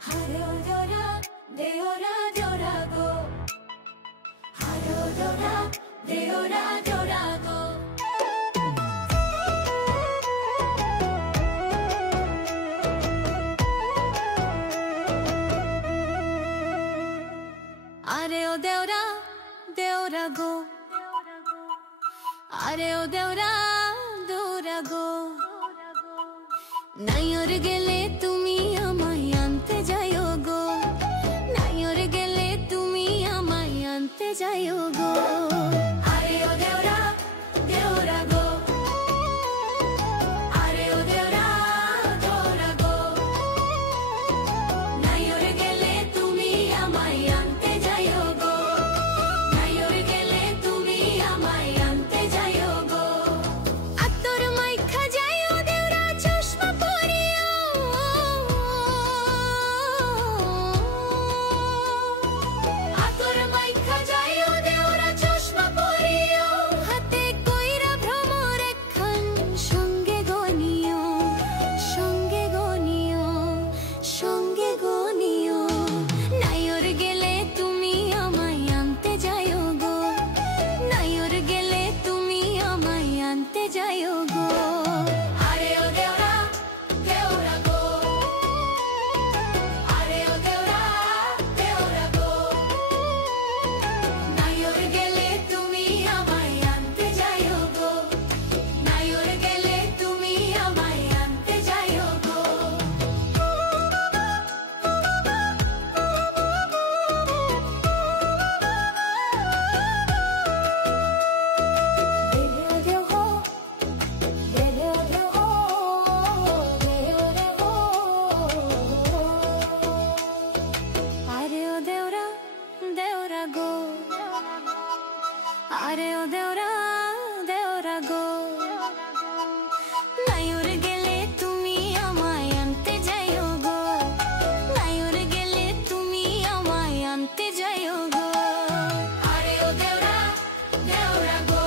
Haro Dora, Deora Dora go. Haro Dora, Deora Dora go. Are o Deora, Deora go. Are o Deora, Deora go. Nair গেলে তুমি আমায় আনতে যাইও গো, নাইর গেলে তুমি আমায় আনতে যাইও গো। আরে ও দেওরা, দেওরা গো। আরে ও দেওরা, দেওরা গো। নাইর গেলে তুমি আমায় আনতে যাইও গো, নাইর গেলে তুমি আমায় আনতে যাইও গো। আতর মাইখা যাইও দেওরা চশমা পরিও, আতর মাইখা যাইও দেওরা চশমা পরিও। হাতে কইরা ভ্রমর একখান সঙ্গে গনিও, সঙ্গে গনিও, সঙ্গে গনিও। নাইর গেলে তুমি আমায় আনতে যাইও গো, নাইর গেলে তুমি আমায় আনতে যাইও গো। আরে ও দেওরা, দেওরা গো। আরে ও দেওরা, দেওরা গো। নাইর গেলে তুমি আমায় আনতে যাইও গো, নাইর গেলে তুমি আমায় আনতে যাইও গো। আরে ও দেওরা, দেওরা গো। আরে ও দেওরা, দেওরা গো। নাইর গেলে তুমি আমায় আনতে যাইও গো, নাইর গেলে তুমি আমায় আনতে যাইও গো। আরে ও দেওরা, দেওরা গো।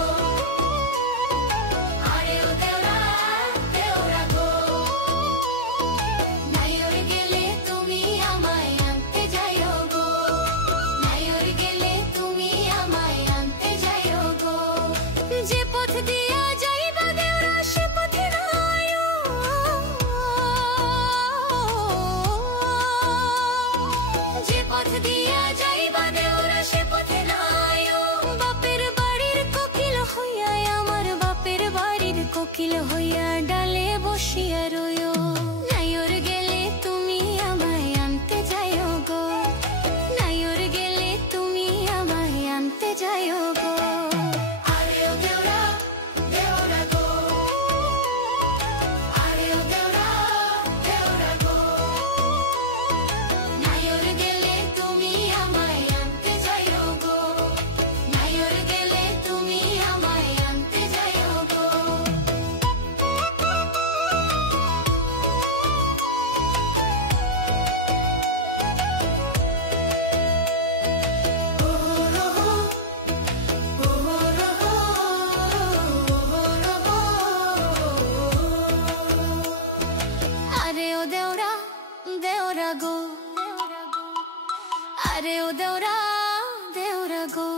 আরে ও দেওরা, দেওরা গো। নাইর গেলে তুমি আমায় আনতে যাইও গো, নাইর গেলে তুমি আমায় আনতে যাইও গো। যে পথ দিয়া যাইবা দেওরা সে পথে নাইও, যে পথ দিয়া যাইবা দেওরা সে পথে নাইও। বাপের বাড়ির কোকিল হইয়া, আমার বাপের বাড়ির কোকিল হইয়া ডালে বসিয়া রইও। নাইর গেলে তুমি আমায় আনতে যাইও গো, নাইর গেলে তুমি আমায় আনতে যাইও গো। আরে ও দেওরা, দেওরা গো। আরে ও দেওরা, দেওরা গো। নাইর গেলে তুমি আমায় আনতে যাইও গো, নাইর গেলে তুমি আমায় আনতে যাইও গো। আরে ও দেওরা, দেওরা গো। আরে ও দেওরা, দেওরা গো।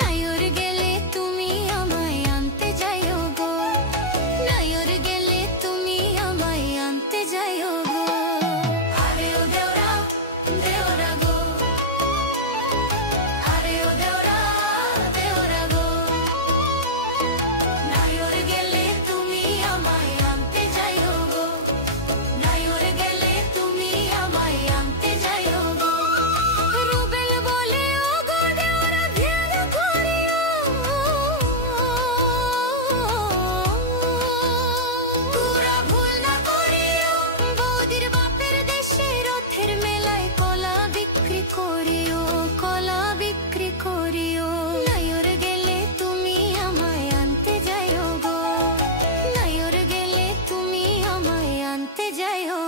নাইর গেলে তুমি আমায় আনতে যাইও গো, নাইর গেলে তুমি আমায় আনতে যাইও গো। আরে ও দেওরা, দেওরা গো। আরে ও দেওরা, দেওরা গো। নাইর গেলে তুমি আমায় আনতে যাইও গো, নাইর গেলে তুমি আমায় আনতে যাইও গো। রুবেল বলে ও গো দেওরা ধ্যান করিও, তোরা ভুল না করিও। বৌদির বাপের দেশে রথের মেলায় কলা বিক্রি করিও, কলা বিক্রি করিও। নাইর গেলে তুমি আমায় আনতে যাইও গো, নাইর গেলে তুমি আমায় আনতে যাইও